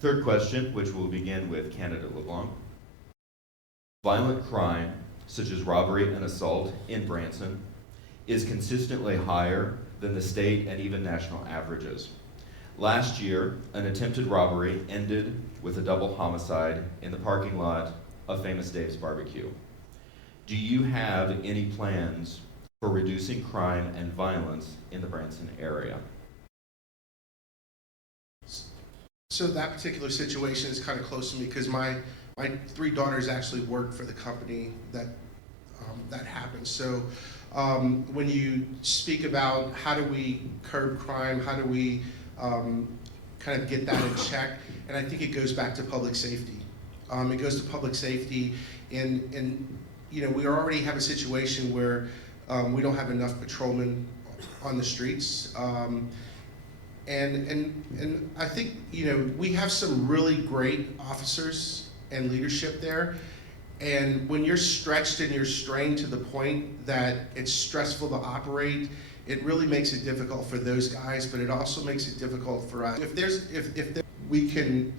Third question, which will begin with candidate LeBlanc. Violent crime, such as robbery and assault in Branson, is consistently higher than the state and even national averages. Last year, an attempted robbery ended with a double homicide in the parking lot of Famous Dave's Barbecue. Do you have any plans for reducing crime and violence in the Branson area? So that particular situation is kind of close to me because my three daughters actually work for the company that happened. So when you speak about how do we curb crime, how do we kind of get that in check, and I think it goes back to public safety. It goes to public safety, and you know, we already have a situation where we don't have enough patrolmen on the streets. And I think, you know, we have some really great officers and leadership there. And when you're stretched and you're strained to the point that it's stressful to operate, it really makes it difficult for those guys, but it also makes it difficult for us. If we can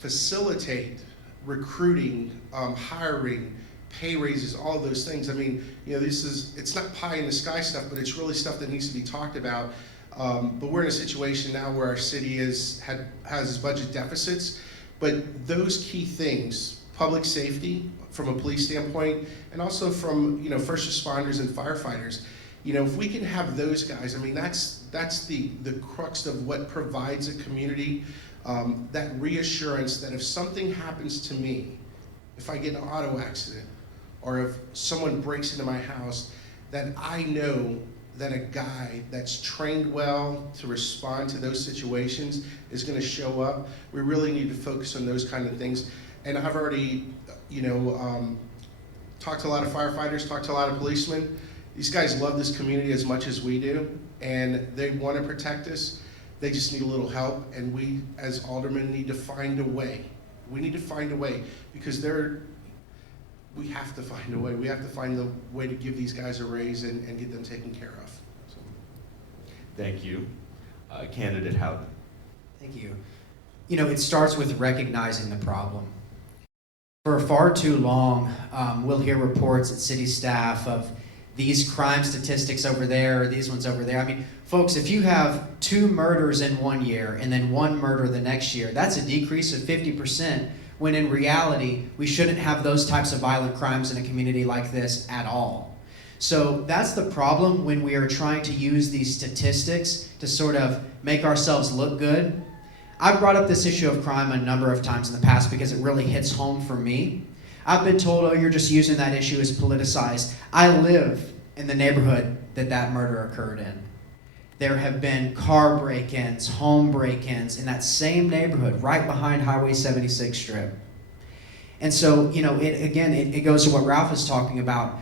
facilitate recruiting, hiring, pay raises, all of those things. I mean, you know, it's not pie in the sky stuff, but it's really stuff that needs to be talked about. But we're in a situation now where our city has budget deficits, but those key things, public safety from a police standpoint, and also from, you know, first responders and firefighters, you know, if we can have those guys, I mean, that's the crux of what provides a community, that reassurance that if something happens to me, if I get in an auto accident, or if someone breaks into my house, that I know that a guy that's trained well to respond to those situations is going to show up. We really need to focus on those kind of things. And I've already, you know, talked to a lot of firefighters, talked to a lot of policemen. These guys love this community as much as we do, and they want to protect us. They just need a little help, and we, as aldermen, need to find a way. We need to find a way, because we have to find a way. We have to find the way to give these guys a raise and get them taken care of. So. Thank you. Candidate Howden. Thank you. You know, it starts with recognizing the problem. For far too long, we'll hear reports at city staff of these crime statistics over there, or these ones over there. I mean, folks, if you have 2 murders in 1 year and then 1 murder the next year, that's a decrease of 50%. When in reality, we shouldn't have those types of violent crimes in a community like this at all. So that's the problem when we are trying to use these statistics to sort of make ourselves look good. I've brought up this issue of crime a number of times in the past because it really hits home for me. I've been told, oh, you're just using that issue as politicized. I live in the neighborhood that murder occurred in. There have been car break-ins, home break-ins in that same neighborhood right behind Highway 76 Strip. And so, you know, it goes to what Ralph is talking about.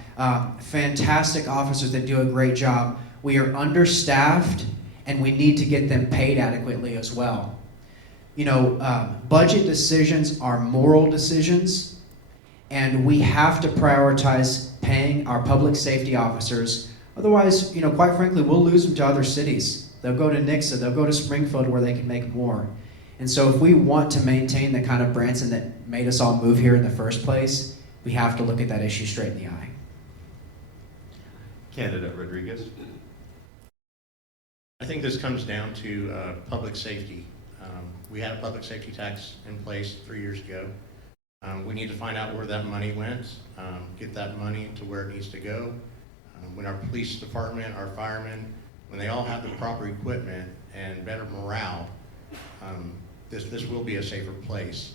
Fantastic officers that do a great job. We are understaffed, and we need to get them paid adequately as well. You know, budget decisions are moral decisions, and we have to prioritize paying our public safety officers. Otherwise, you know, quite frankly, we'll lose them to other cities. They'll go to Nixa, they'll go to Springfield where they can make more. And so if we want to maintain the kind of Branson that made us all move here in the first place, we have to look at that issue straight in the eye. Candidate Rodriguez. I think this comes down to public safety. We had a public safety tax in place 3 years ago. We need to find out where that money went, get that money to where it needs to go. When our police department, our firemen, when they all have the proper equipment and better morale, this will be a safer place.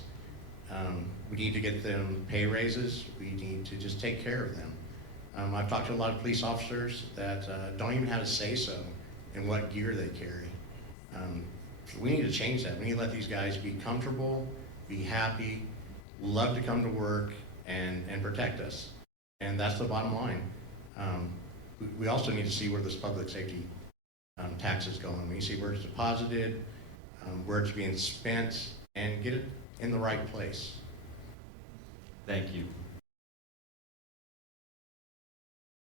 We need to get them pay raises. We need to just take care of them. I've talked to a lot of police officers that don't even have a say-so in what gear they carry. We need to change that. We need to let these guys be comfortable, be happy, love to come to work, and protect us. And that's the bottom line. We also need to see where this public safety tax is going. We need to see where it's deposited, where it's being spent, and get it in the right place. Thank you.